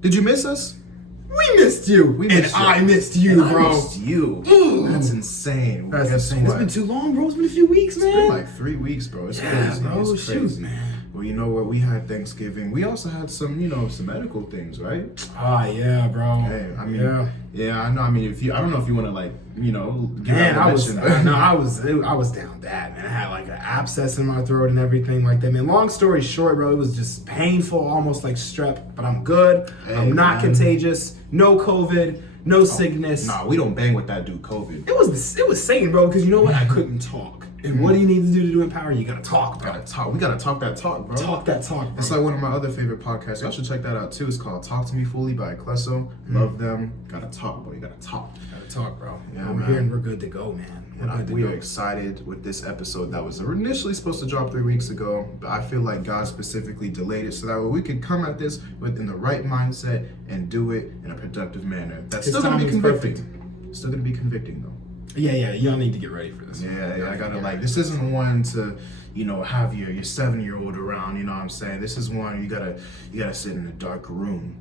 Did you miss us? We missed you. I missed you, bro. I missed you. That's insane. That's insane. It's been too long, bro. It's been a few weeks, man. It's been like 3 weeks, bro. It's crazy. Bro. It's crazy. Shoot, man. Well, you know what? We had Thanksgiving. We also had some, some medical things, right? Yeah, bro. Hey, I mean, yeah, I know. I mean, I don't know if you want to I was down bad, man. I had like an abscess in my throat and everything like that, man. Long story short, bro, it was just painful, almost like strep, but I'm good. I'm not contagious. No COVID. No sickness. Nah, we don't bang with that dude, COVID. It was Satan, bro, because you know what? I couldn't talk. And what do you need to do MPower? You gotta talk, bro. We gotta talk that talk, bro. Talk that talk, bro. It's like one of my other favorite podcasts. Y'all should check that out too. It's called Talk to Me Fully by Clesso. Love them. Gotta talk, bro. You gotta talk. Gotta talk, bro. Yeah, we're here and we're good to go, man. We are excited with this episode that was initially supposed to drop 3 weeks ago, but I feel like God specifically delayed it so that way we could come at this within the right mindset and do it in a productive manner. That's still gonna be convicting. Still gonna be convicting though. Yeah, y'all need to get ready for this. Yeah, I gotta this isn't one to, have your 7-year-old around, you know what I'm saying? This is one you gotta sit in a dark room.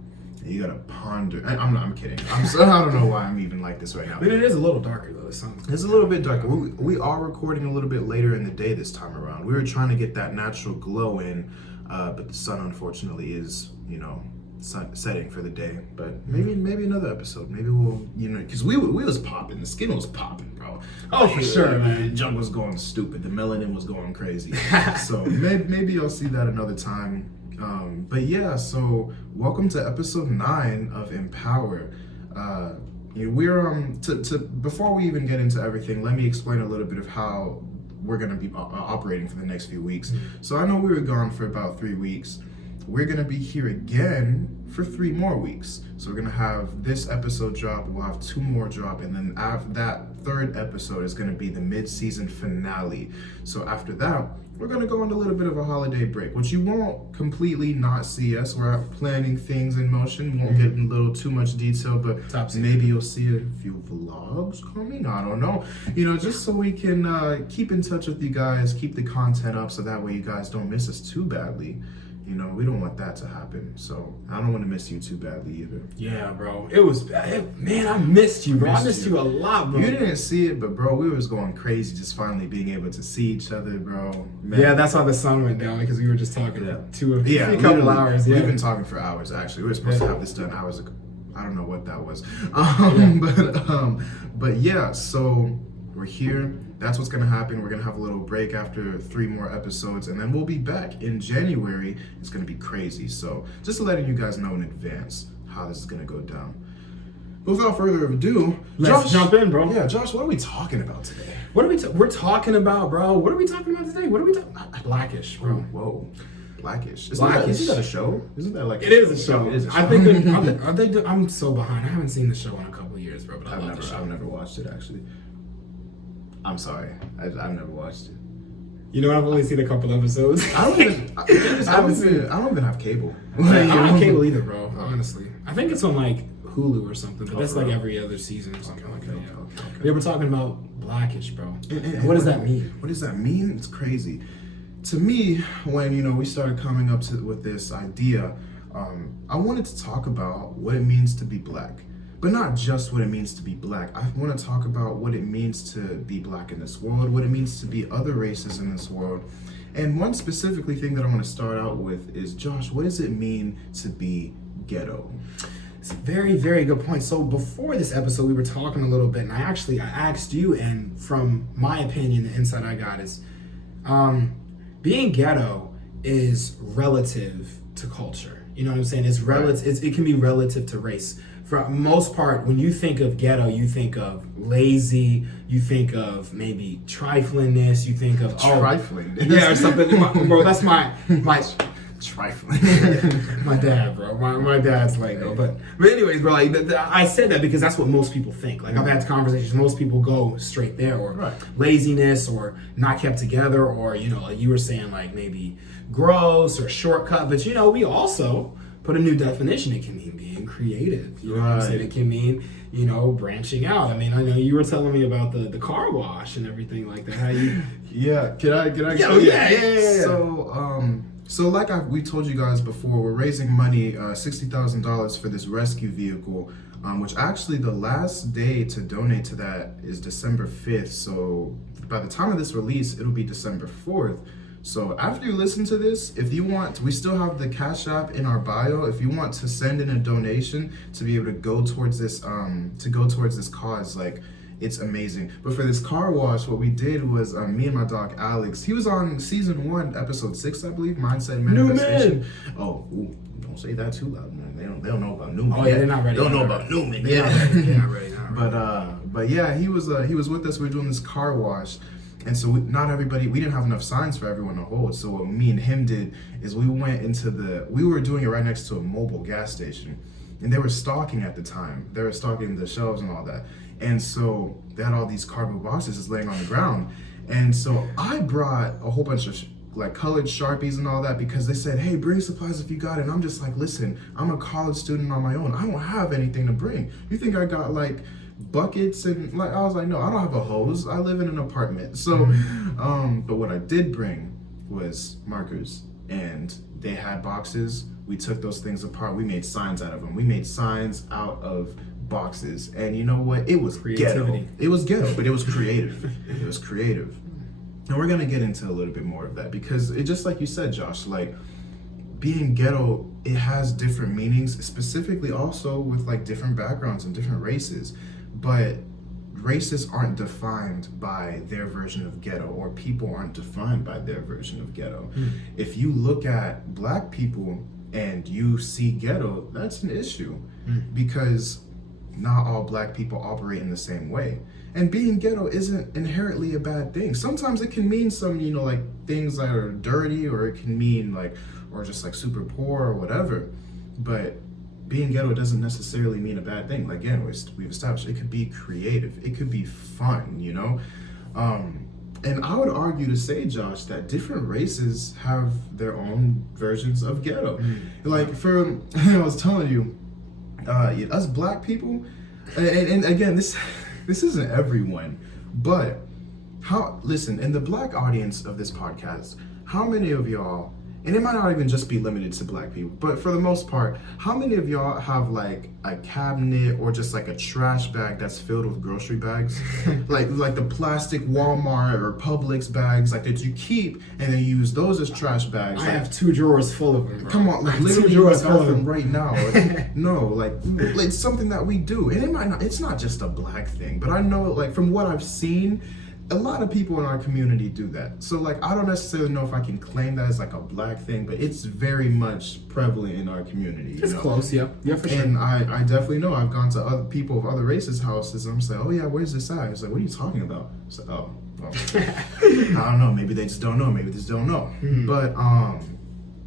You gotta ponder. I'm kidding. I don't know why I'm even like this right now. But it is a little darker though. It's a little bit darker. We are recording a little bit later in the day this time around. We were trying to get that natural glow in, but the sun unfortunately is, setting for the day. But maybe another episode. Maybe we'll, because we was popping. The skin was popping, bro. Oh, for sure, man. The junk was going stupid. The melanin was going crazy. So maybe you'll see that another time. But yeah, so welcome to episode 9 of MPower. We're before we even get into everything, let me explain a little bit of how we're gonna be operating for the next few weeks. So I know we were gone for about 3 weeks. We're gonna be here again for 3 more weeks. So we're gonna have this episode drop, we'll have 2 more drop, and then after that 3rd episode is gonna be the mid-season finale. So after that, we're gonna go on a little bit of a holiday break, which you won't completely not see us. We're planning things in motion. Won't get in a little too much detail, but maybe you'll see a few vlogs coming. I don't know. Just so we can keep in touch with you guys, keep the content up, so that way you guys don't miss us too badly. We don't want that to happen. So I don't want to miss you too badly either. Yeah, bro. Man, I missed you, bro. I missed you a lot, bro. You didn't see it, but bro, we was going crazy just finally being able to see each other, bro. Man. Yeah, that's how the sun went down, because we were just talking for a couple hours. Yeah, we've been talking for hours actually. We were supposed to have this done hours ago. I don't know what that was. But yeah, so we're here. That's what's gonna happen. We're gonna have a little break after 3 more episodes, and then we'll be back in January. It's gonna be crazy. So just letting you guys know in advance how this is gonna go down. But without further ado, let's jump in, bro. Yeah, Josh, what are we talking about today? We're talking about, bro? What are we talking about today? What are we talking about? Blackish, bro. Whoa. Blackish. Isn't that a show? Isn't that like it is a show? It is a show. I think are they I'm so behind. I haven't seen the show in a couple of years, bro. But I've never watched it actually. I'm sorry, I've never watched it. You know, I've only seen a couple episodes. I don't even have cable. I don't have cable either, bro. Honestly, I think it's on like Hulu or something, but that's like every other season or something like that. Okay. We were talking about Blackish, bro. What does that mean? What does that mean? It's crazy. To me, when we started coming up with this idea, I wanted to talk about what it means to be black. But not just what it means to be black. I want to talk about what it means to be black in this world, what it means to be other races in this world. And one specifically thing that I want to start out with is, Josh, what does it mean to be ghetto? It's a very, very good point. So before this episode, we were talking a little bit, and I asked you, and from my opinion, the insight I got is, being ghetto is relative to culture. You know what I'm saying? It's relative. It can be relative to race. For the most part, when you think of ghetto, you think of lazy, you think of maybe triflingness, you think of trifling. Yeah, or something. Bro, that's my trifling. My dad, bro. My dad's like, no. But anyways, bro, I said that because that's what most people think. Like, I've had conversations, most people go straight there, or laziness, or not kept together, or, like you were saying, like maybe gross or shortcut. But, we also put a new definition. It can mean being creative. You know what I'm saying? It can mean, branching out. I mean, I know you were telling me about the car wash and everything like that. How you... Yeah. Can I? Yeah. So, So like we told you guys before, we're raising money, $60,000 for this rescue vehicle, which actually the last day to donate to that is December 5th. So by the time of this release, it'll be December 4th. So after you listen to this, if you want, we still have the Cash App in our bio. If you want to send in a donation to be able to go towards this, cause, like, it's amazing. But for this car wash, what we did was me and my dog Alex. He was on season 1, episode 6, I believe. Mindset Manifestation. Oh, ooh, don't say that too loud, man. They don't know about Newman. Oh yeah, they're not ready. They don't know about Newman. They're not ready. But yeah, he was with us. We were doing this car wash. And so we didn't have enough signs for everyone to hold. So what me and him did is we were doing it right next to a mobile gas station. And they were stocking at the time. They were stocking the shelves and all that. And so they had all these cardboard boxes just laying on the ground. And so I brought a whole bunch of like colored Sharpies and all that because they said, hey, bring supplies if you got it. And I'm just like, listen, I'm a college student on my own. I don't have anything to bring. You think I got like buckets? And like I was like, no, I don't have a hose. I live in an apartment. So but what I did bring was markers, and they had boxes. We took those things apart. We made signs out of them. We made signs out of boxes. And you know what? It was ghetto. It was ghetto, but it was creative. It was creative. And we're gonna get into a little bit more of that because it, just like you said, Josh, like being ghetto, it has different meanings, specifically also with like different backgrounds and different races. But races aren't defined by their version of ghetto, or people aren't defined by their version of ghetto. If you look at Black people and you see ghetto, that's an issue because not all Black people operate in the same way. And being ghetto isn't inherently a bad thing. Sometimes it can mean some, like things that are dirty, or it can mean like, or just like super poor or whatever. But being ghetto doesn't necessarily mean a bad thing. Like, again, we've established it could be creative. It could be fun, And I would argue to say, Josh, that different races have their own versions of ghetto. Like I was telling you, us Black people, and again, this isn't everyone, but listen, in the Black audience of this podcast, how many of y'all, and it might not even just be limited to Black people, but for the most part, how many of y'all have like a cabinet or just like a trash bag that's filled with grocery bags? like the plastic Walmart or Publix bags like that you keep and then use those as trash bags. I have 2 drawers full of them, bro. Come on, like literally drawers full of them right now. No, like it's something that we do. And it's not just a Black thing, but I know, like, from what I've seen, a lot of people in our community do that. So like, I don't necessarily know if I can claim that as like a Black thing, but it's very much prevalent in our community. It's close, yeah, for sure. And I definitely know. I've gone to other people of other races' houses, and I'm saying, oh yeah, where's this at? It's like, what are you talking about? It's like, oh, well, I don't know. Maybe they just don't know. Maybe they just don't know.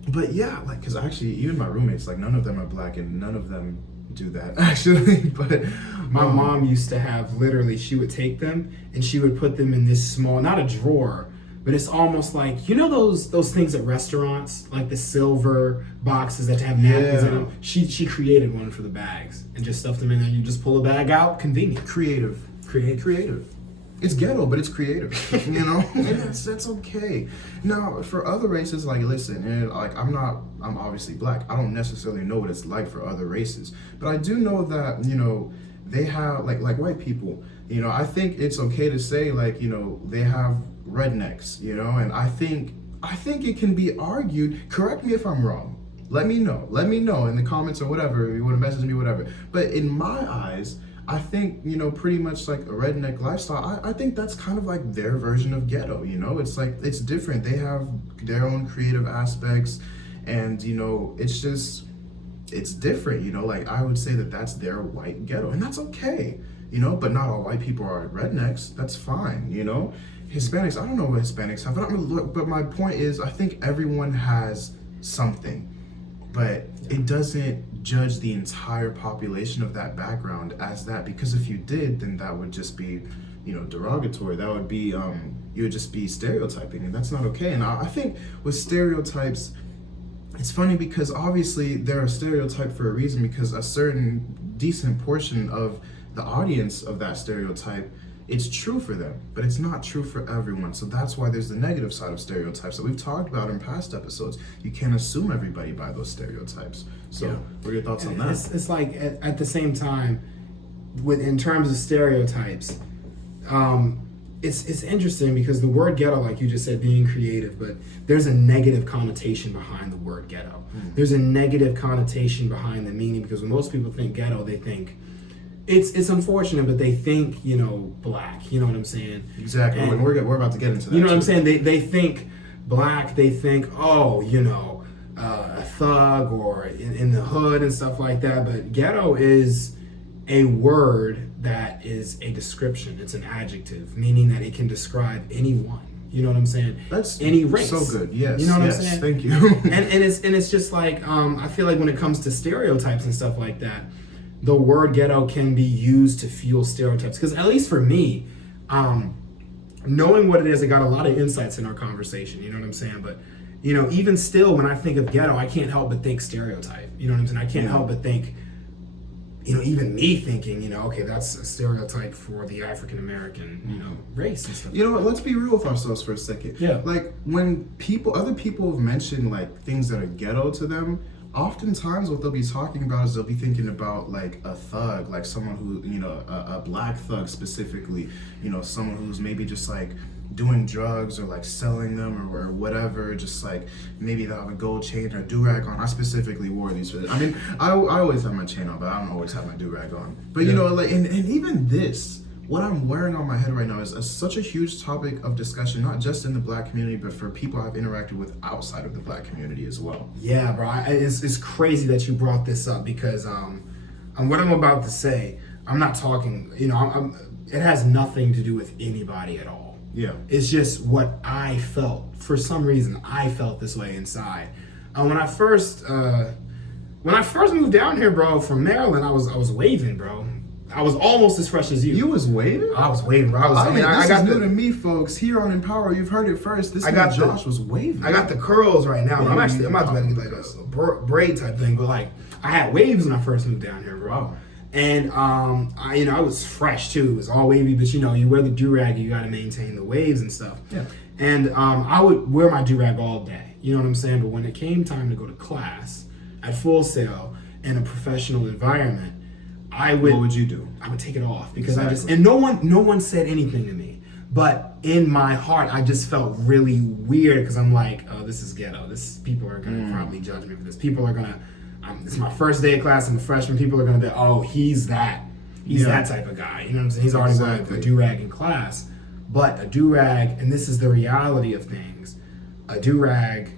But yeah, like, cause actually, even my roommates, like, none of them are Black, and none of them do that actually. But my mom used to have, literally, she would take them and she would put them in this small, not a drawer, but it's almost like, those things at restaurants, like the silver boxes that have napkins in them. She created one for the bags and just stuffed them in there. You just pull a bag out, convenient. Creative. It's ghetto, but it's creative, and that's okay. Now, for other races, like, listen, and like, I'm obviously Black. I don't necessarily know what it's like for other races, but I do know that, they have, like white people, I think it's okay to say, like, they have rednecks, and I think it can be argued, correct me if I'm wrong, let me know in the comments or whatever, if you want to message me, whatever, but in my eyes, I think, pretty much like a redneck lifestyle, I think that's kind of like their version of ghetto, It's like, it's different. They have their own creative aspects, and, it's different, Like, I would say that that's their white ghetto, and that's okay, but not all white people are rednecks. That's fine, Hispanics, I don't know what Hispanics have, but my point is, I think everyone has something, but it doesn't judge the entire population of that background as that, because if you did, then that would just be, derogatory. That would be, you would just be stereotyping, and that's not okay. And I think with stereotypes, it's funny because obviously they're a stereotype for a reason, because a certain decent portion of the audience of that stereotype It's true for them, but it's not true for everyone. So that's why there's the negative side of stereotypes that we've talked about in past episodes. You can't assume everybody by those stereotypes. So what are your thoughts on that? It's like at the same time, in terms of stereotypes, it's interesting because the word ghetto, like you just said, being creative, but there's a negative connotation behind the word ghetto. There's a negative connotation behind the meaning, because when most people think ghetto, they think, it's unfortunate, but they think, black. You know what I'm saying? Exactly. And we're about to get into that. You know what I'm saying? They think black. They think, a thug or in the hood and stuff like that. But ghetto is a word that is a description. It's an adjective, meaning that it can describe anyone. You know what I'm saying? That's any race. So good. Yes. You know what I'm saying? Thank you. and it's just like I feel like when it comes to stereotypes and stuff like that, the word ghetto can be used to fuel stereotypes. Because at least for me, knowing what it is, it got a lot of insights in our conversation. You know what I'm saying? But even still, when I think of ghetto, I can't help but think stereotype. You know what I'm saying? I can't help but think, even me thinking, okay, that's a stereotype for the African American, race and stuff. You know what? Let's be real with ourselves for a second. Yeah. Like when other people have mentioned like things that are ghetto to them, oftentimes what they'll be talking about is they'll be thinking about like a thug, like someone who, a black thug specifically, someone who's maybe just like doing drugs or like selling them or whatever, just like maybe they'll have a gold chain or do-rag on. I specifically wore these for this. I mean, I always have my chain on, but I don't always have my do-rag on. But like, and even this, what I'm wearing on my head right now is such a huge topic of discussion, not just in the black community, but for people I've interacted with outside of the black community as well. Yeah, bro. It's crazy that you brought this up because what I'm about to say, I'm not talking, it has nothing to do with anybody at all. Yeah. It's just what I felt. For some reason, I felt this way inside. When I first moved down here, bro, from Maryland, I was waving, bro. I was almost as fresh as you. You was waving? I was waving, bro. I got new to me, folks. Here on MPower, you've heard it first. Josh was waving. I got the curls right now. Yeah, I'm about to get like a braid type thing, but like I had waves when I first moved down here, bro. Wow. And I was fresh too. It was all wavy, but you wear the do-rag, you got to maintain the waves and stuff. Yeah. And I would wear my do-rag all day. You know what I'm saying? But when it came time to go to class at Full Sail in a professional environment, what would you do? I would take it off because and no one said anything to me. But in my heart, I just felt really weird because I'm like, oh, this is ghetto. People are gonna probably judge me for this. People are gonna. It's my first day of class. I'm a freshman. People are gonna be, oh, he's that type of guy. You know what I'm saying? He's already wearing a do-rag in class. But a do-rag, and this is the reality of things, a do-rag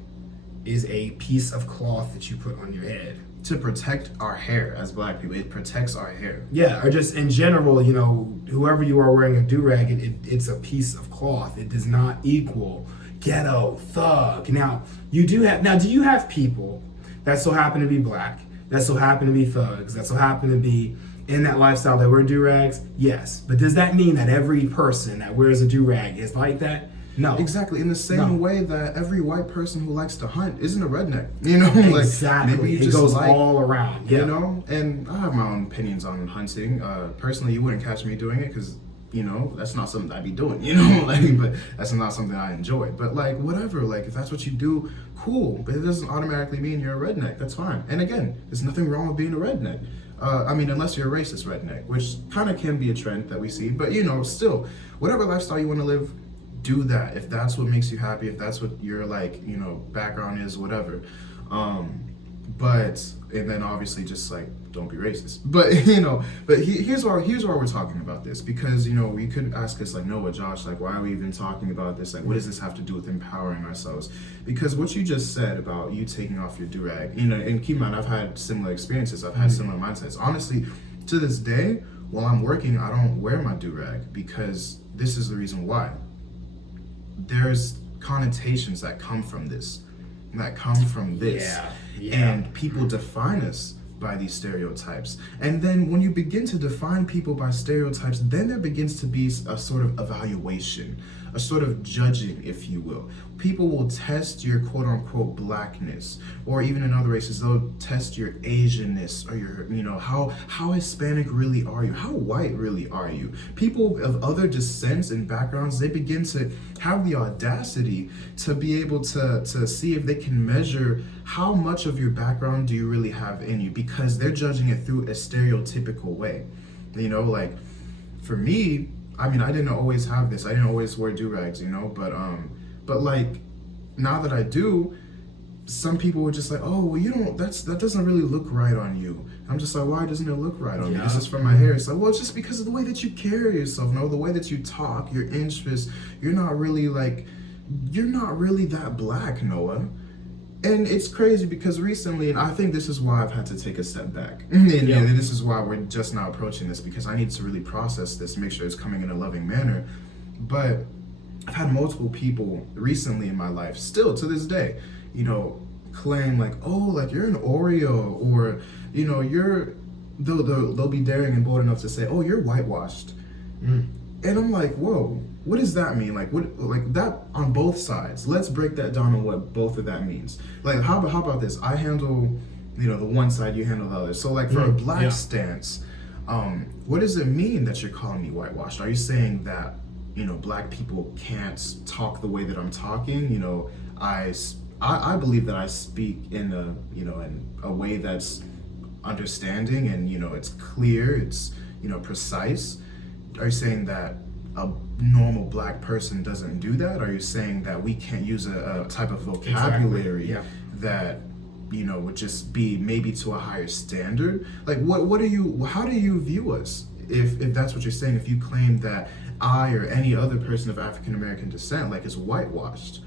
is a piece of cloth that you put on your head. To protect our hair as black people. It protects our hair. Yeah, or just in general, whoever you are wearing a do-rag, it's a piece of cloth. It does not equal ghetto, thug. Now, do you have people that so happen to be black, that so happen to be thugs, that so happen to be in that lifestyle that wear do-rags? Yes. But does that mean that every person that wears a do-rag is like that? No. Exactly. In the same way that every white person who likes to hunt isn't a redneck. Exactly. Like, maybe it goes all around. Yeah. And I have my own opinions on hunting. Personally, you wouldn't catch me doing it because, that's not something I'd be doing, but that's not something I enjoy. But like, whatever, like if that's what you do, cool. But it doesn't automatically mean you're a redneck. That's fine. And again, there's nothing wrong with being a redneck. Unless you're a racist redneck, which kind of can be a trend that we see. But, still, whatever lifestyle you want to live, do that. If that's what makes you happy, if that's what your background is, whatever. And then obviously just like don't be racist. But here's why we're talking about this, because we could ask us like, Noah, Josh, like why are we even talking about this? Like what does this have to do with empowering ourselves? Because what you just said about you taking off your do-rag, and keep in mind I've had similar experiences, I've had similar mindsets. Honestly, to this day, while I'm working, I don't wear my do-rag because this is the reason why. There's connotations that come from this. Yeah. And people define us by these stereotypes. And then when you begin to define people by stereotypes, then there begins to be a sort of evaluation a sort of judging, if you will. People will test your quote unquote blackness, or even in other races, they'll test your Asianness or your, how Hispanic really are you? How white really are you? People of other descents and backgrounds, they begin to have the audacity to be able to see if they can measure how much of your background do you really have in you, because they're judging it through a stereotypical way. Like for me, I didn't always have this. I didn't always wear do-rags, but like now that I do, some people were just like, oh, well, that doesn't really look right on you. I'm just like, why doesn't it look right on me? This is from my hair. It's like, well, it's just because of the way that you carry yourself, the way that you talk, your interests. You're not really that black, Noah. And it's crazy because recently, and I think this is why I've had to take a step back. And this is why we're just now approaching this, because I need to really process this, make sure it's coming in a loving manner. But I've had multiple people recently in my life, still to this day, claim like, oh, like you're an Oreo, or, they'll be daring and bold enough to say, oh, you're whitewashed. And I'm like, whoa, what does that mean? Like that on both sides. Let's break that down on what both of that means. Like, how about this? I handle, the one side, you handle the other. So like for a black stance, what does it mean that you're calling me whitewashed? Are you saying that, black people can't talk the way that I'm talking? I believe that I speak in a way that's understanding and, it's clear, it's, precise. Are you saying that a normal black person doesn't do that? Are you saying that we can't use a type of vocabulary that, would just be maybe to a higher standard? Like, how do you view us? If that's what you're saying, if you claim that I or any other person of African American descent is whitewashed,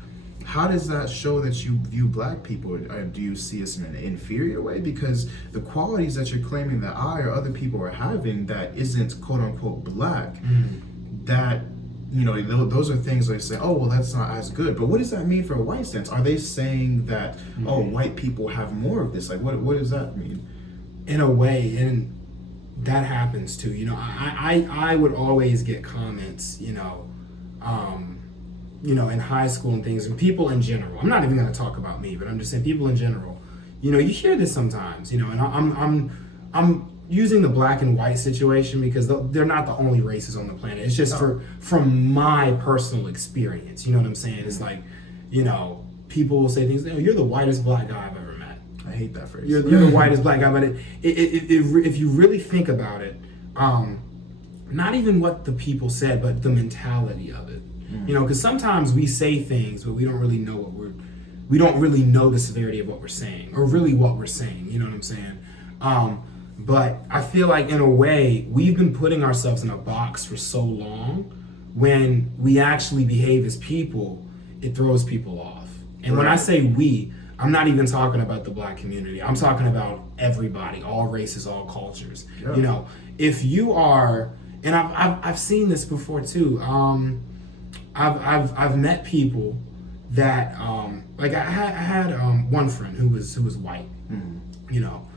how does that show that you view black people? Or do you see us in an inferior way? Because the qualities that you're claiming that I or other people are having that isn't quote unquote black, that, those are things they say, oh, well, that's not as good. But what does that mean for a white stance? Are they saying that, oh, white people have more of this? Like, what does that mean? In a way, and that happens too. I would always get comments, in high school and things, and people in general. I'm not even going to talk about me, but I'm just saying people in general. You hear this sometimes, and I'm using the black and white situation because they're not the only races on the planet. It's just from my personal experience. You know what I'm saying? It's like, people will say things, you're the whitest black guy I've ever met. I hate that phrase. You're the whitest black guy, but if you really think about it, not even what the people said, but the mentality of it. Because sometimes we say things, but we don't really know we don't really know the severity of what we're saying, or really what we're saying. You know what I'm saying? But I feel like in a way, we've been putting ourselves in a box for so long. When we actually behave as people, it throws people off. And when I say we, I'm not even talking about the black community. I'm talking about everybody, all races, all cultures. Yeah. If you are, and I've seen this before too. I've met people that like I had one friend who was white.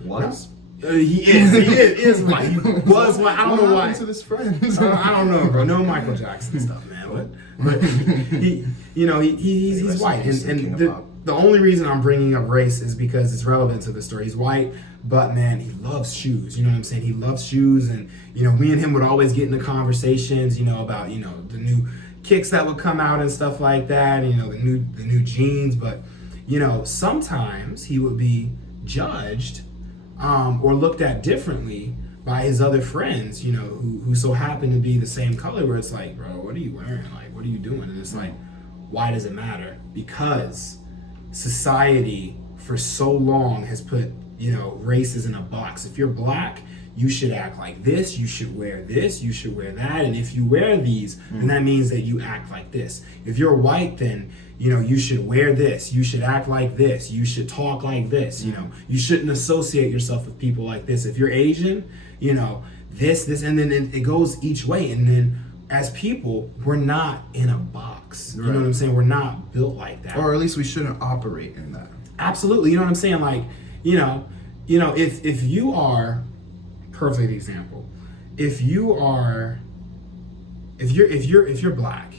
Was? He is white. He was white. I don't know why. To this friend? I don't know, bro. No Michael Jackson stuff, man. But he's white, and the only reason I'm bringing up race is because it's relevant to the story. He's white, but man, he loves shoes. You know what I'm saying? He loves shoes, and me and him would always get into conversations, about the new kicks that would come out and stuff like that, the new jeans. But sometimes he would be judged or looked at differently by his other friends, who so happen to be the same color, where it's like, bro, what are you wearing? Like, what are you doing? And it's like, why does it matter? Because society for so long has put, races in a box. If you're black, you should act like this, you should wear this, you should wear that, and if you wear these, then that means that you act like this. If you're white, then you should wear this, you should act like this, you should talk like this, you shouldn't associate yourself with people like this. If you're Asian, this, and then it goes each way. And then as people, we're not in a box. You know what I'm saying? We're not built like that. Or at least we shouldn't operate in that. Absolutely. You know what I'm saying? Like, if you are, perfect example, if you're black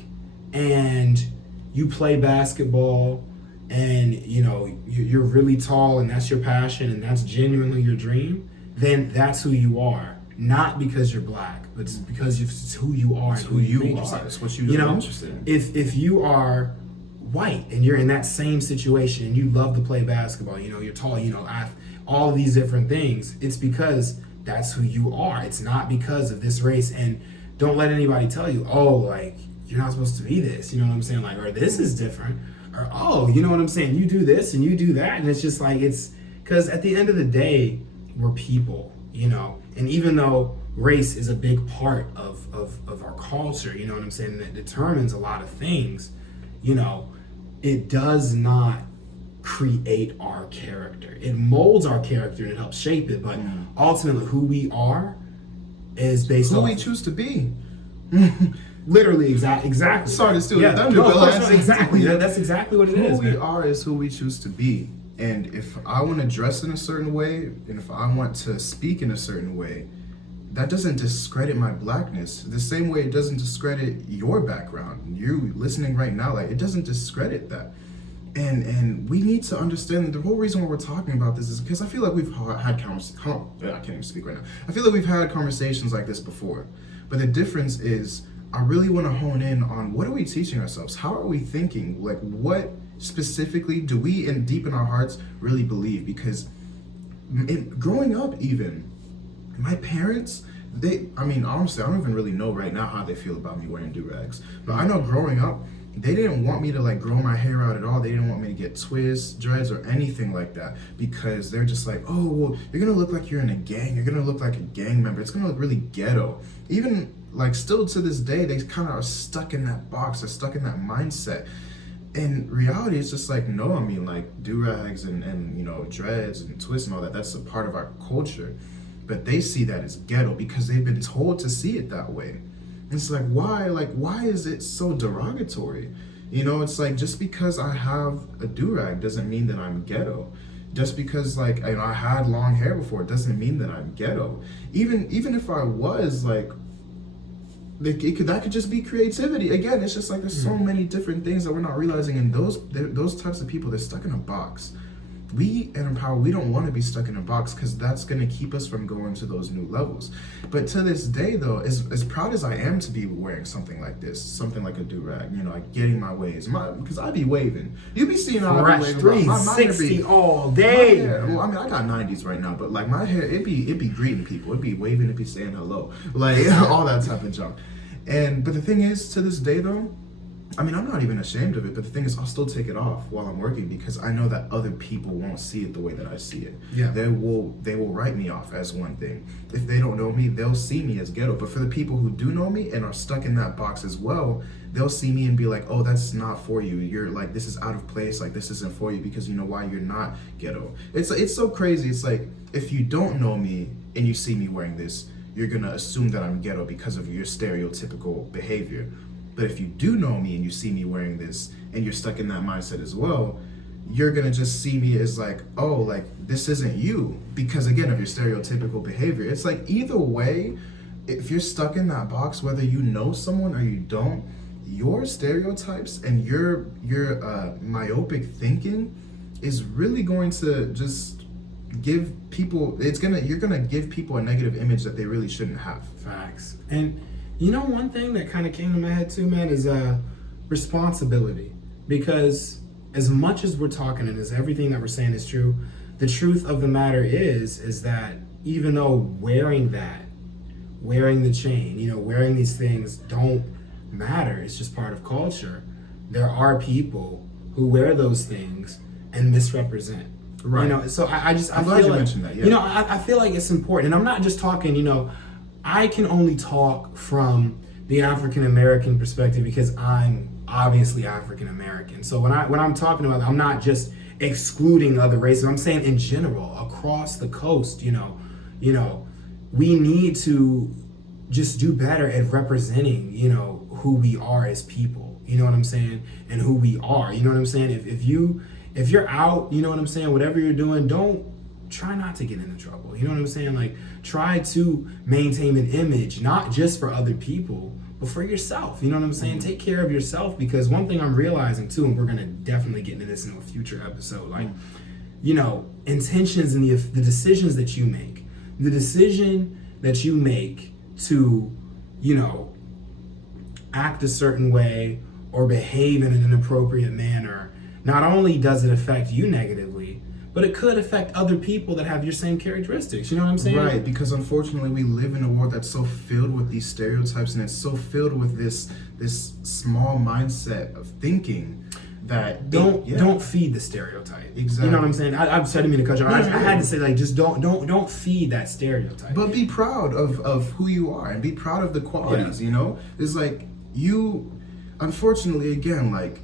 and you play basketball and you're really tall and that's your passion and that's genuinely your dream, then that's who you are. Not because you're black, but it's because it's who you are. It's and who you made are. yourself. It's what you're interested in. If you are white and you're in that same situation and you love to play basketball, you're tall, all of these different things, it's because that's who you are. It's not because of this race. And don't let anybody tell you, oh, like, you're not supposed to be this, you know what I'm saying? Like, or this is different, or, oh, you know what I'm saying? You do this and you do that. And it's just like, it's because at the end of the day, we're people, and even though race is a big part of our culture, you know what I'm saying? And it determines a lot of things, it does not create our character. It molds our character and it helps shape it, but ultimately who we are is based on who we choose to be. Literally, exactly. Sorry to steal the thunder, no, but that's exactly. That's exactly what it is. Who we are is who we choose to be. And if I want to dress in a certain way, and if I want to speak in a certain way, that doesn't discredit my blackness. The same way it doesn't discredit your background. You listening right now, like, it doesn't discredit that. And we need to understand that the whole reason why we're talking about this is because I feel like we've had conversations. I can't even speak right now. I feel like we've had conversations like this before. But the difference is, I really want to hone in on what are we teaching ourselves? How are we thinking? Like, what specifically do we, in deep in our hearts, really believe? Because growing up, even my parents, honestly, I don't even really know right now how they feel about me wearing do-rags. But I know growing up, they didn't want me to like grow my hair out at all. They didn't want me to get twists, dreads, or anything like that, because they're just like, oh, well, you're gonna look like you're in a gang. You're gonna look like a gang member. It's gonna look really ghetto. Even like still to this day, they kind of are stuck in that box. They're stuck in that mindset. In reality, it's just like, no, I mean, like do-rags and dreads and twists and all that, that's a part of our culture. But they see that as ghetto because they've been told to see it that way. It's like, why is it so derogatory? It's like, just because I have a do-rag doesn't mean that I'm ghetto. Just because like I had long hair before doesn't mean that I'm ghetto. Even if I was, like, that could just be creativity. Again, it's just like there's so many different things that we're not realizing, and those types of people, they're stuck in a box. We at MPower, we don't want to be stuck in a box because that's going to keep us from going to those new levels. But to this day, though, as proud as I am to be wearing something like this, something like a do-rag, like getting my ways, because I be waving. You be seeing how I be waving. 360 all day. Well, I mean, I got 90s right now, but like my hair, it be greeting people. It be waving, it be saying hello. Like all that type of junk. But the thing is, to this day, though, I mean, I'm not even ashamed of it, but the thing is, I'll still take it off while I'm working because I know that other people won't see it the way that I see it. Yeah. They will write me off as one thing. If they don't know me, they'll see me as ghetto. But for the people who do know me and are stuck in that box as well, they'll see me and be like, oh, that's not for you. You're like, this is out of place. Like, this isn't for you because you know why? You're not ghetto. It's so crazy. It's like, if you don't know me and you see me wearing this, you're going to assume that I'm ghetto because of your stereotypical behavior. But if you do know me and you see me wearing this and you're stuck in that mindset as well, you're gonna just see me as like, oh, like this isn't you because again of your stereotypical behavior. It's like either way, if you're stuck in that box, whether you know someone or you don't, your stereotypes and your myopic thinking is really going to just give people, you're gonna give people a negative image that they really shouldn't have. Facts. And one thing that kind of came to my head too, man, is responsibility. Because as much as we're talking and as everything that we're saying is true, the truth of the matter is that even though wearing the chain, wearing these things don't matter, it's just part of culture, there are people who wear those things and misrepresent. Right. So I'm glad you mentioned that. Yeah. I feel like it's important. And I'm not just talking, I can only talk from the African American perspective because I'm obviously African American. So when I'm talking about, I'm not just excluding other races. I'm saying in general, across the coast, we need to just do better at representing, who we are as people. You know what I'm saying? And who we are. You know what I'm saying? If you're out, you know what I'm saying, whatever you're doing, try not to get into trouble. You know what I'm saying? Like, try to maintain an image, not just for other people, but for yourself. You know what I'm saying? Take care of yourself, because one thing I'm realizing too, and we're gonna definitely get into this in a future episode, like, you know, intentions and the decisions that you make, the decision that you make to, you know, act a certain way or behave in an inappropriate manner, not only does it affect you negatively, but it could affect other people that have your same characteristics. You know what I'm saying? Right, because unfortunately we live in a world that's so filled with these stereotypes, and it's so filled with this small mindset of thinking that don't feed the stereotype. Exactly. You know what I'm saying? I'm sorry to mean to cut you off. I had to say, like, just don't feed that stereotype. But be proud of who you are, and be proud of the qualities. You know, it's like you. Unfortunately, again, like,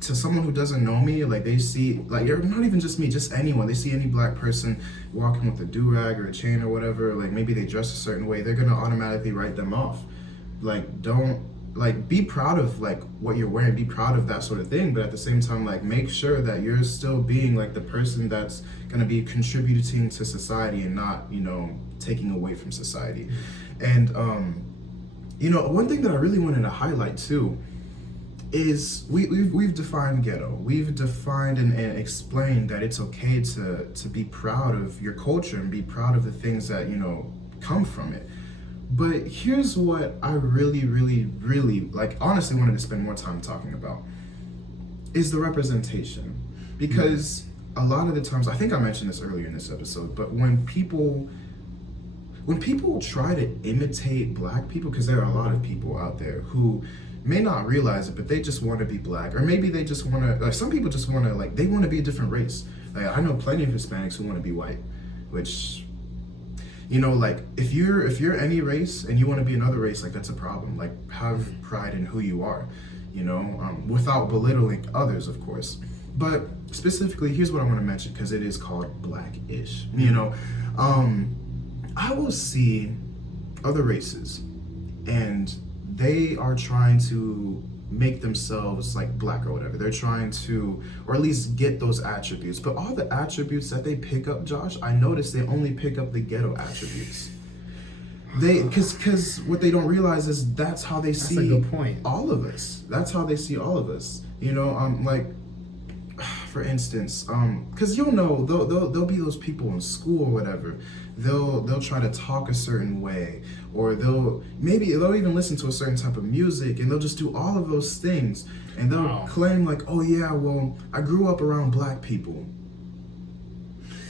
to someone who doesn't know me, like, they see, like, you're not even just me, just anyone. They see any black person walking with a do-rag or a chain or whatever, like, maybe they dress a certain way, they're gonna automatically write them off. Like, don't, like, be proud of, like, what you're wearing, be proud of that sort of thing, but at the same time, like, make sure that you're still being, like, the person that's gonna be contributing to society and not, you know, taking away from society. And, you know, one thing that I really wanted to highlight, too, is we've defined ghetto. We've defined and explained that it's okay to be proud of your culture and be proud of the things that, you know, come from it. But here's what I really, like, honestly wanted to spend more time talking about, is the representation. Because a lot of the times, I think I mentioned this earlier in this episode, but when people try to imitate black people, because there are a lot of people out there who may not realize it, but they just want to be black, or maybe they just want to, like, some people just want to, like, they want to be a different race. Like, I know plenty of Hispanics who want to be white, which, you know, like, if you're any race and you want to be another race, like, that's a problem. Like, have pride in who you are, you know, without belittling others, of course. But specifically, here's what I want to mention, because it is called Black-ish, you know. I will see other races, and they are trying to make themselves like black or whatever. They're trying to, or at least get those attributes. But all the attributes that they pick up, Josh, I noticed they only pick up the ghetto attributes. Because what they don't realize is that's how they see a good point. All of us. That's how they see all of us. You know, like, for instance, because you'll know, there'll be those people in school or whatever. They'll try to talk a certain way, or they'll even listen to a certain type of music, and they'll just do all of those things, and they'll claim like, oh yeah, well, I grew up around black people.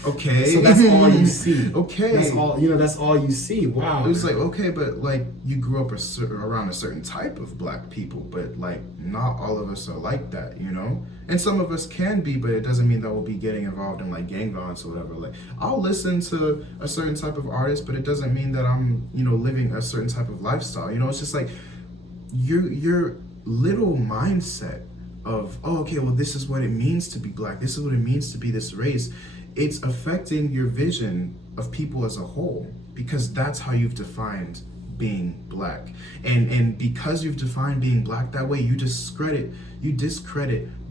Okay. So that's all you see. Okay. That's all, you know, that's all you see. Wow. It was like, okay, but like, you grew up around a certain type of black people, but like, not all of us are like that, you know? And some of us can be, but it doesn't mean that we'll be getting involved in like gang violence or whatever. Like, I'll listen to a certain type of artist, but it doesn't mean that I'm, you know, living a certain type of lifestyle. You know, it's just like your little mindset of, oh, okay, well, this is what it means to be black. This is what it means to be this race. It's affecting your vision of people as a whole, because that's how you've defined being black. And because you've defined being black that way, you discredit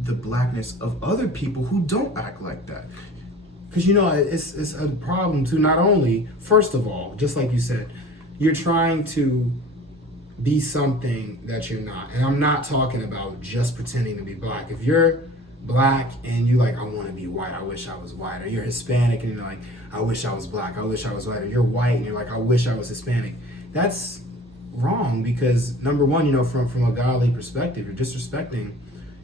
the blackness of other people who don't act like that. Because, you know, it's a problem too. Not only, first of all, just like you said, you're trying to be something that you're not. And I'm not talking about just pretending to be black. If you're black and you like, I want to be white, I wish I was white, or you're Hispanic and you're like, I wish I was black, I wish I was white, or you're white and you're like, I wish I was Hispanic, that's wrong. Because number one, you know, from a godly perspective, you're disrespecting,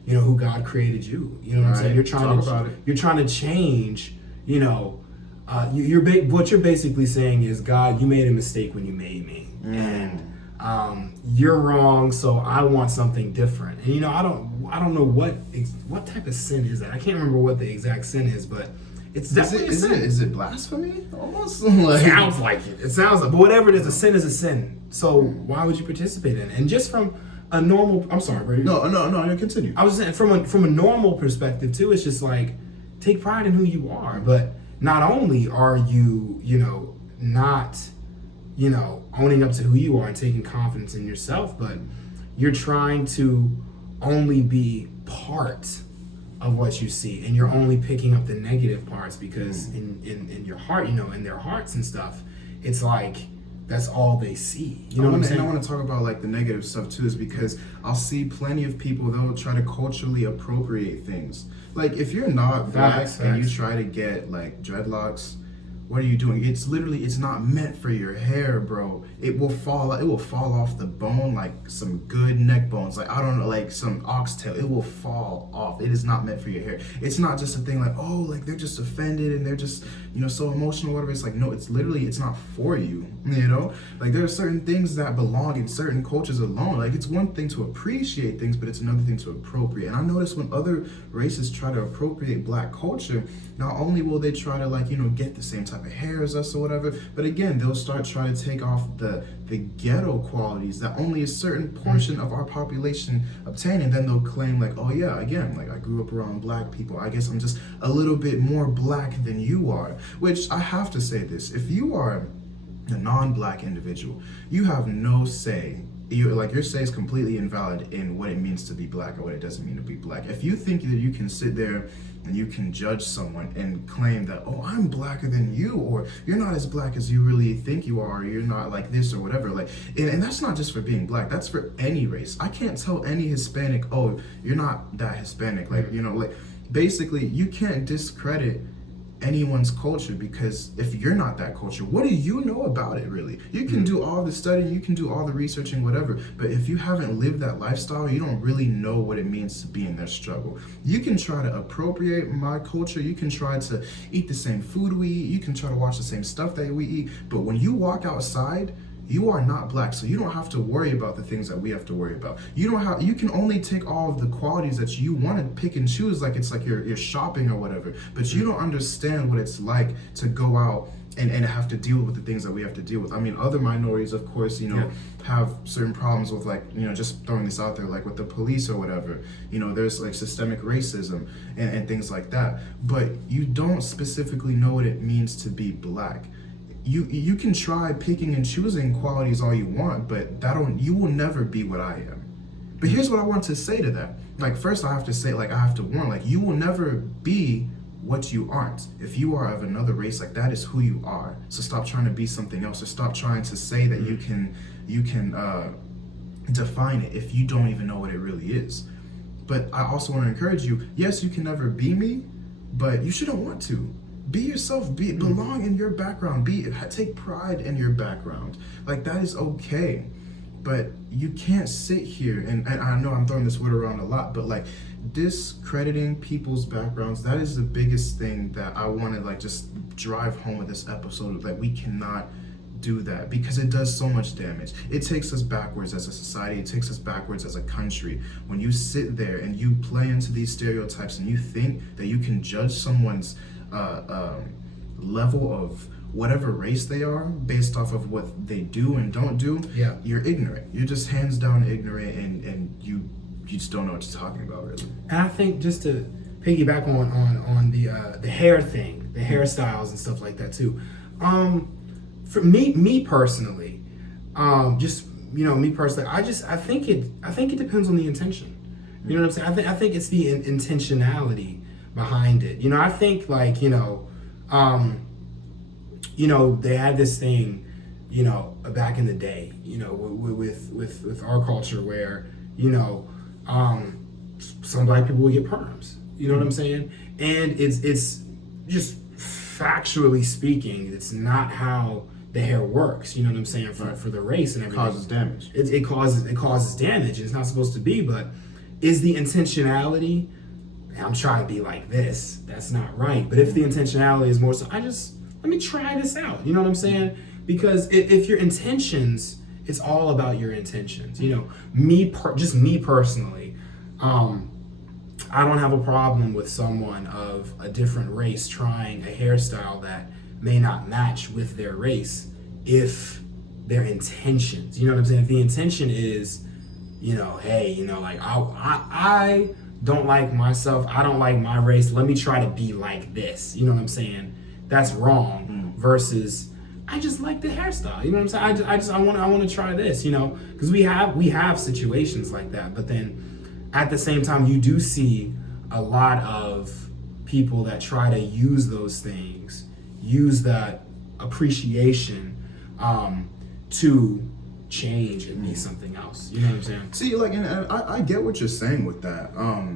you know, who God created you. You know what I'm saying? You're trying to change, you know, what you're basically saying is, God, you made a mistake when you made me, and you're wrong, so I want something different. And you know, I don't know what type of sin is that. I can't remember what the exact sin is, but it's definitely a sin. Is it blasphemy? Almost. It sounds like it. It sounds like, but whatever it is, a sin is a sin. So why would you participate in it? And just from a normal, I'm sorry, Brady. No, continue. I was saying from a normal perspective too. It's just like, take pride in who you are. But not only are you, you know, not, you know, owning up to who you are and taking confidence in yourself, but you're trying to only be part of what you see, and you're only picking up the negative parts, because in your heart, you know, in their hearts and stuff, it's like, that's all they see. You know what I'm saying? And I want to talk about like the negative stuff too, is because I'll see plenty of people, they'll try to culturally appropriate things. Like if you're not black and you try to get like dreadlocks, what are you doing? It's literally, it's not meant for your hair, bro. It will fall off the bone like some good neck bones. Like, I don't know, like some oxtail. It will fall off. It is not meant for your hair. It's not just a thing like, oh, like they're just offended and they're just, you know, so emotional, whatever. It's like, no, it's literally, it's not for you, you know? Like there are certain things that belong in certain cultures alone. Like it's one thing to appreciate things, but it's another thing to appropriate. And I notice when other races try to appropriate black culture, not only will they try to like, you know, get the same type of hair as us or whatever, but again, they'll start trying to take off the ghetto qualities that only a certain portion of our population obtain, and then they'll claim like, oh yeah, again, like I grew up around black people, I guess I'm just a little bit more black than you are. Which I have to say this, if you are a non-black individual, you have no say. Your say is completely invalid in what it means to be black or what it doesn't mean to be black. If you think that you can sit there and you can judge someone and claim that, oh, I'm blacker than you, or you're not as black as you really think you are, or you're not like this or whatever, like, and that's not just for being black, that's for any race. I can't tell any Hispanic, oh, you're not that Hispanic, like, you know, like, basically, you can't discredit anyone's culture, because if you're not that culture, what do you know about it really? You can do all the studying, you can do all the researching, whatever, but if you haven't lived that lifestyle, you don't really know what it means to be in their struggle. You can try to appropriate my culture, you can try to eat the same food we eat, you can try to watch the same stuff that we eat, but when you walk outside, you are not black, so you don't have to worry about the things that we have to worry about. You can only take all of the qualities that you want to pick and choose, like it's like you're shopping or whatever, but you don't understand what it's like to go out and have to deal with the things that we have to deal with. I mean, other minorities, of course, you know, have certain problems with, like, you know, just throwing this out there, like with the police or whatever, you know, there's like systemic racism and things like that, but you don't specifically know what it means to be black. You can try picking and choosing qualities all you want, but you will never be what I am. But here's what I want to say to that. Like, first I have to say, like, I have to warn, like, you will never be what you aren't. If you are of another race, like, that is who you are. So stop trying to be something else, or stop trying to say that you can define it if you don't even know what it really is. But I also want to encourage you, yes, you can never be me, but you shouldn't want to. Be yourself, belong in your background, take pride in your background. Like, that is okay. But you can't sit here, and I know I'm throwing this word around a lot, but like discrediting people's backgrounds, that is the biggest thing that I want to like just drive home with this episode, that we cannot do that, because it does so much damage. It takes us backwards as a society, it takes us backwards as a country. When you sit there and you play into these stereotypes and you think that you can judge someone's level of whatever race they are based off of what they do and don't do, you're ignorant. You're just hands down ignorant, and you just don't know what you're talking about, really. And I think, just to piggyback on the hair thing, the hairstyles and stuff like that too. For me personally, just, you know, me personally, I think it depends on the intention. You know what I'm saying? I think it's the intentionality behind it. You know, I think, like, you know, they had this thing, you know, back in the day, you know, with our culture, where, you know, some black people would get perms. You know what I'm saying? And it's just factually speaking, it's not how the hair works. You know what I'm saying? For the race and everything. It causes damage. It causes damage. It's not supposed to be, but is the intentionality, I'm trying to be like this, that's not right. But if the intentionality is more so, let me try this out. You know what I'm saying? Because if your intentions, it's all about your intentions. You know, me personally, I don't have a problem with someone of a different race trying a hairstyle that may not match with their race, if their intentions, you know what I'm saying? If the intention is, you know, hey, you know, like, I don't like myself, I don't like my race, let me try to be like this, you know what I'm saying? That's wrong. Versus, I just like the hairstyle, you know what I'm saying? I want to try this, you know, because we have situations like that. But then at the same time, you do see a lot of people that try to use those things, use that appreciation to change and be something else. You know what I'm saying? See, like, and I get what you're saying with that.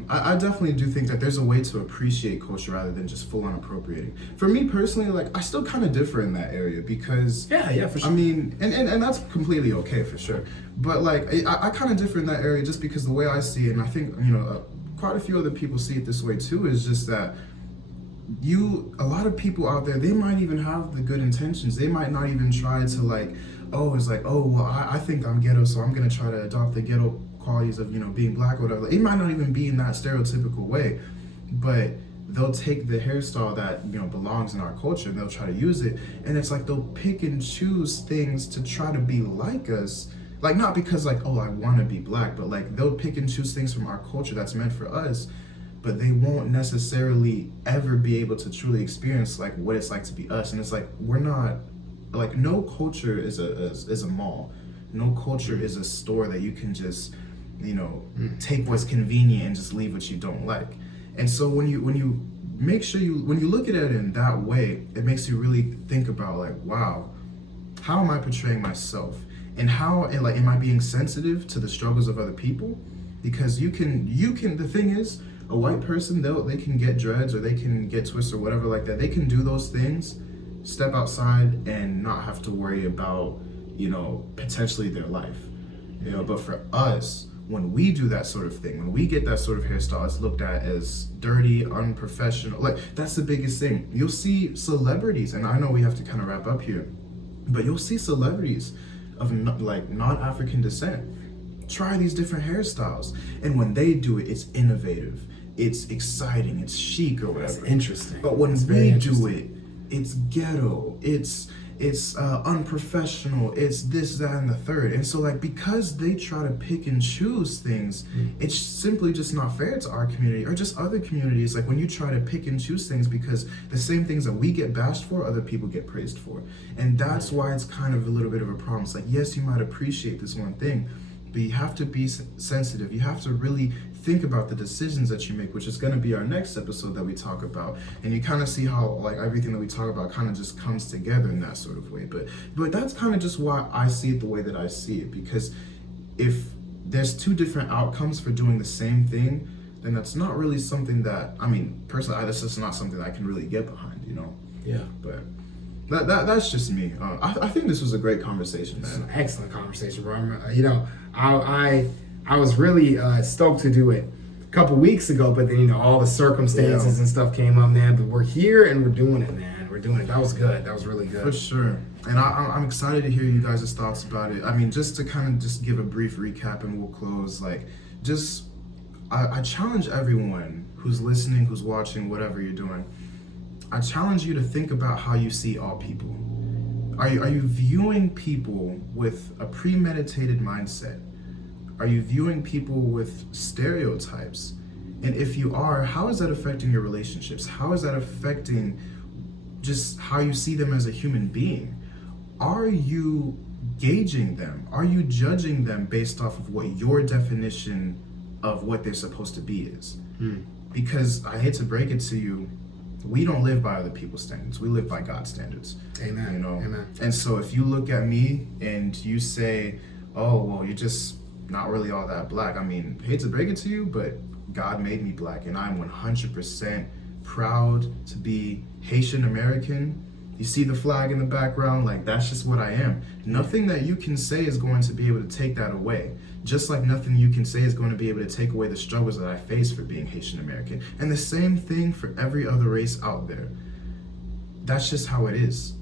I definitely do think that there's a way to appreciate culture rather than just full on appropriating. For me personally, like, I still kind of differ in that area because Yeah, for sure. I mean, and that's completely okay for sure. But like, I kind of differ in that area just because the way I see it, and I think quite a few other people see it this way too, is just that a lot of people out there, they might even have the good intentions. They might not even try to like, oh, it's like, oh, well, I think I'm ghetto, so I'm gonna try to adopt the ghetto qualities of being black or whatever. It might not even be in that stereotypical way, but they'll take the hairstyle that belongs in our culture and they'll try to use it, and it's like they'll pick and choose things to try to be like us. Like, not because like, oh, I want to be black, but like they'll pick and choose things from our culture that's meant for us, but they won't necessarily ever be able to truly experience like what it's like to be us. And it's like, we're not, like, no culture is a mall. No culture is a store that you can just take what's convenient and just leave what you don't like. And so when you make sure when you look at it in that way, it makes you really think about like, wow, how am I portraying myself? And am I being sensitive to the struggles of other people? Because you can the thing is, a white person, they can get dreads or they can get twists or whatever like that. They can do those things, step outside and not have to worry about, potentially their life. But for us, when we do that sort of thing, when we get that sort of hairstyle, it's looked at as dirty, unprofessional. Like, that's the biggest thing. You'll see celebrities, and I know we have to kind of wrap up here, but you'll see celebrities of non-African descent try these different hairstyles, and when they do it, it's innovative, it's exciting, it's chic or whatever. That's interesting. But when we do it, it's ghetto, it's unprofessional, it's this, that, and the third. And so like, because they try to pick and choose things, it's simply just not fair to our community or just other communities. Like, when you try to pick and choose things, because the same things that we get bashed for, other people get praised for. And that's why it's kind of a little bit of a problem. It's like, yes, you might appreciate this one thing, but you have to be sensitive. You have to really think about the decisions that you make, which is going to be our next episode that we talk about. And you kind of see how like everything that we talk about kind of just comes together in that sort of way. But that's kind of just why I see it the way that I see it, because if there's two different outcomes for doing the same thing, then that's not really something that, I mean, personally, that's just not something that I can really get behind, Yeah. But that's just me. I think this was a great conversation, man. This is an excellent conversation, bro. I was really stoked to do it a couple weeks ago, but then all the circumstances and stuff came up, man. But we're here and we're doing it, man. We're doing it. That was good. That was really good. For sure. And I'm excited to hear you guys' thoughts about it. I mean, just to kind of just give a brief recap and we'll close. Like, I challenge everyone who's listening, who's watching, whatever you're doing. I challenge you to think about how you see all people. Are you viewing people with a premeditated mindset? Are you viewing people with stereotypes? And if you are, how is that affecting your relationships? How is that affecting just how you see them as a human being? Are you gauging them? Are you judging them based off of what your definition of what they're supposed to be is? Because I hate to break it to you, we don't live by other people's standards. We live by God's standards. Amen. Amen. And so if you look at me and you say, oh, well, you're just not really all that black. I mean, hate to break it to you, but God made me black, and I'm 100% proud to be Haitian American. You see the flag in the background, like, that's just what I am. Nothing that you can say is going to be able to take that away. Just like nothing you can say is going to be able to take away the struggles that I face for being Haitian American. And the same thing for every other race out there. That's just how it is.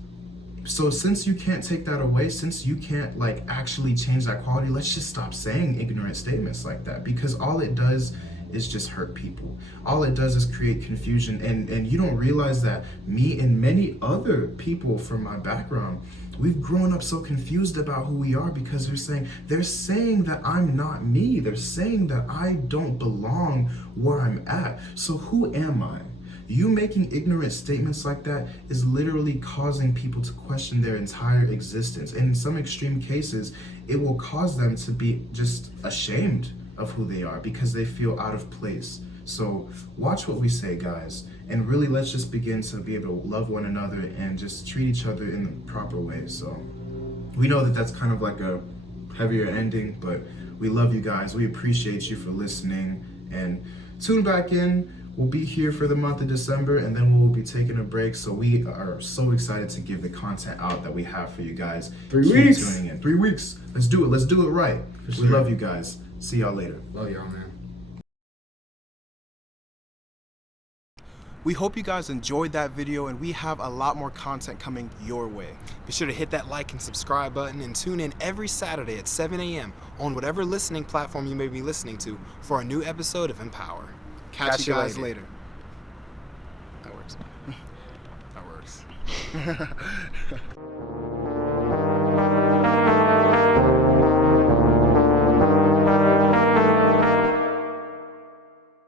So since you can't take that away, since you can't like actually change that quality, let's just stop saying ignorant statements like that, because all it does is just hurt people. All it does is create confusion, and you don't realize that me and many other people from my background, we've grown up so confused about who we are, because they're saying that I'm not me. They're saying that I don't belong where I'm at. So who am I? You making ignorant statements like that is literally causing people to question their entire existence. And in some extreme cases, it will cause them to be just ashamed of who they are because they feel out of place. So watch what we say, guys, and really let's just begin to be able to love one another and just treat each other in the proper way. So We know that that's kind of like a heavier ending, but we love you guys. We appreciate you for listening, and tune back in. We'll be here for the month of December, and then we'll be taking a break. So we are so excited to give the content out that we have for you guys. 3 Keep weeks. tuning in. 3 weeks. Let's do it. Let's do it right. For We sure. love you guys. See y'all later. Love y'all, man. We hope you guys enjoyed that video, and we have a lot more content coming your way. Be sure to hit that like and subscribe button and tune in every Saturday at 7 a.m. on whatever listening platform you may be listening to for a new episode of MPower. Catch you guys later. That works. That works.